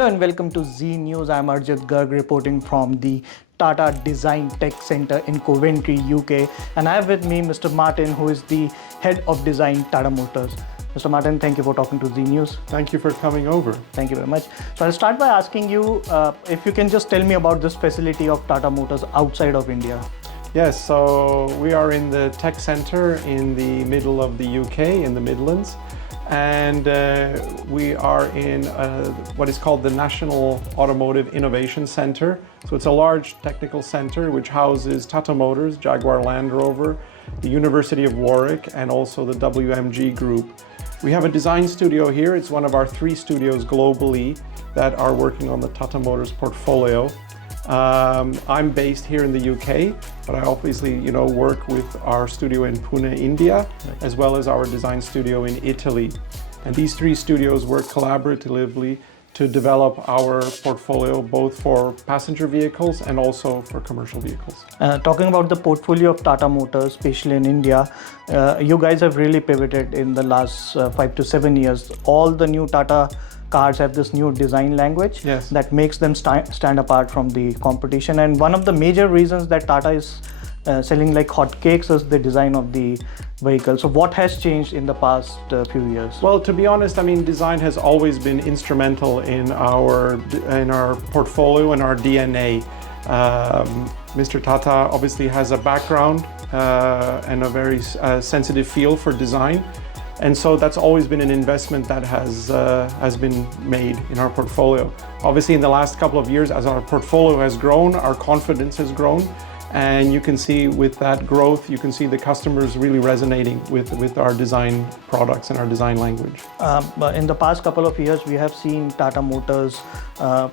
Hello and welcome to Z News. I'm Arjit Garg reporting from the Tata Design Tech Centre in Coventry, UK. And I have with me Mr. Martin, who is the Head of Design Tata Motors. Mr. Martin, thank you for talking to Z News. Thank you for coming over. Thank you very much. So I'll start by asking you if you can just tell me about this facility of Tata Motors outside of India. Yes, so we are in the tech center in the middle of the UK, in the Midlands. And we are in what is called the National Automotive Innovation Centre. So it's a large technical centre which houses Tata Motors, Jaguar Land Rover, the University of Warwick, and also the WMG Group. We have a design studio here. It's one of our 3 studios globally that are working on the Tata Motors portfolio. I'm based here in the UK, but I obviously, work with our studio in Pune, India, as well as our design studio in Italy. And these 3 studios work collaboratively to develop our portfolio, both for passenger vehicles and also for commercial vehicles. Talking about the portfolio of Tata Motors, especially in India, you guys have really pivoted in the last 5 to 7 years. All the new Tata cars have this new design language that makes them stand apart from the competition. And one of the major reasons that Tata is selling like hotcakes is the design of the vehicle. So what has changed in the past few years? Well, to be honest, design has always been instrumental in our portfolio and our DNA. Mr. Tata obviously has a background and a very sensitive feel for design. And so that's always been an investment that has been made in our portfolio. Obviously, in the last couple of years, as our portfolio has grown, our confidence has grown. And you can see with that growth, you can see the customers really resonating with our design products and our design language. In the past couple of years, we have seen Tata Motors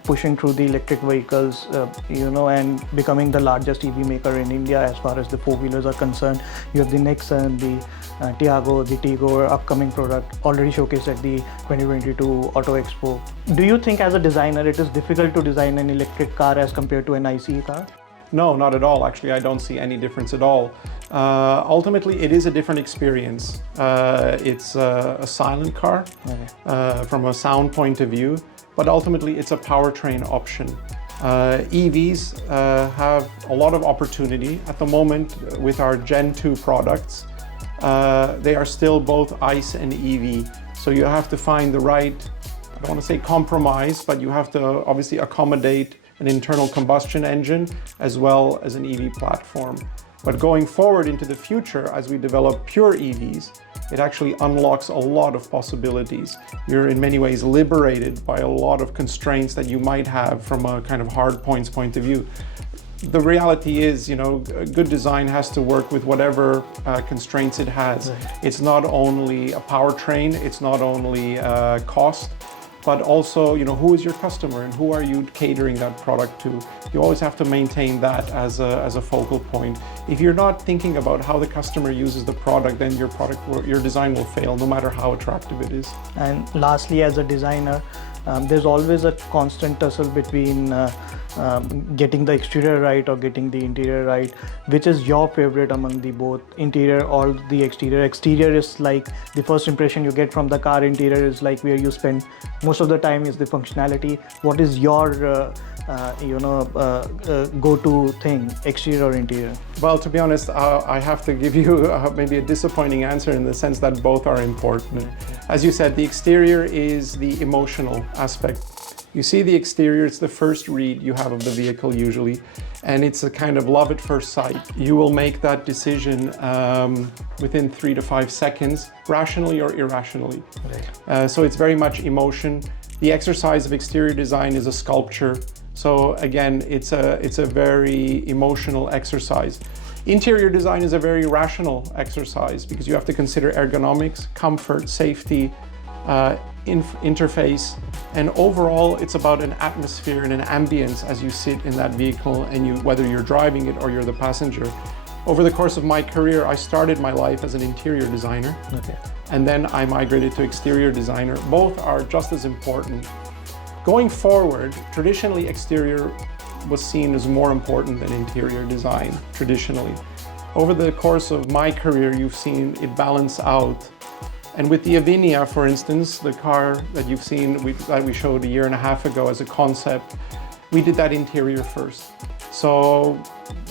pushing through the electric vehicles, and becoming the largest EV maker in India as far as the 4-wheelers are concerned. You have the Nexon, the Tiago, the Tigor, upcoming product already showcased at the 2022 Auto Expo. Do you think as a designer, it is difficult to design an electric car as compared to an ICE car? No, not at all. Actually, I don't see any difference at all. Ultimately, it is a different experience. It's a silent car from a sound point of view, but ultimately it's a powertrain option. EVs have a lot of opportunity at the moment with our Gen 2 products. They are still both ICE and EV. So you have to find the right, I don't want to say compromise, but you have to obviously accommodate an internal combustion engine as well as an EV platform. But going forward into the future, as we develop pure EVs, it actually unlocks a lot of possibilities. You're in many ways liberated by a lot of constraints that you might have from a kind of hard points point of view. The reality is, good design has to work with whatever constraints it has. It's not only a powertrain, it's not only cost, but also, who is your customer and who are you catering that product to? You always have to maintain that as a focal point. If you're not thinking about how the customer uses the product, then your design will fail, no matter how attractive it is. And lastly, as a designer, there's always a constant tussle between getting the exterior right or getting the interior right. Which is your favorite among the both, interior or the exterior? Exterior is like the first impression you get from the car. Interior is like where you spend most of the time is the functionality. What is your go-to thing, exterior or interior? Well, to be honest, I have to give you maybe a disappointing answer in the sense that both are important. As you said, the exterior is the emotional aspect. You see the exterior, it's the first read you have of the vehicle usually, and it's a kind of love at first sight. You will make that decision within 3 to 5 seconds, rationally or irrationally. So it's very much emotion. The exercise of exterior design is a sculpture. So again, it's a very emotional exercise. Interior design is a very rational exercise because you have to consider ergonomics, comfort, safety, interface, and overall it's about an atmosphere and an ambience as you sit in that vehicle and whether you're driving it or you're the passenger. Over the course of my career, I started my life as an interior designer, and then I migrated to exterior designer. Both are just as important. Going forward, traditionally exterior was seen as more important than interior design, traditionally. Over the course of my career, you've seen it balance out And with the Avinia, for instance, the car that you've seen that we showed a year and a half ago as a concept, we did that interior first. So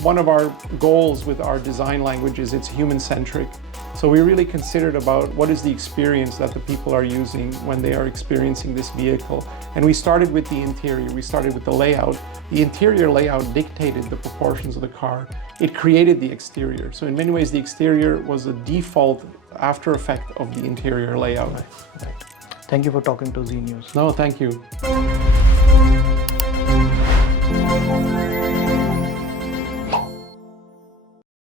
one of our goals with our design language is it's human-centric. So we really considered about what is the experience that the people are using when they are experiencing this vehicle. And we started with the interior, we started with the layout. The interior layout dictated the proportions of the car. It created the exterior. So in many ways, the exterior was a default after effect of the interior layout. Right. Thank you for talking to Z News. No, thank you.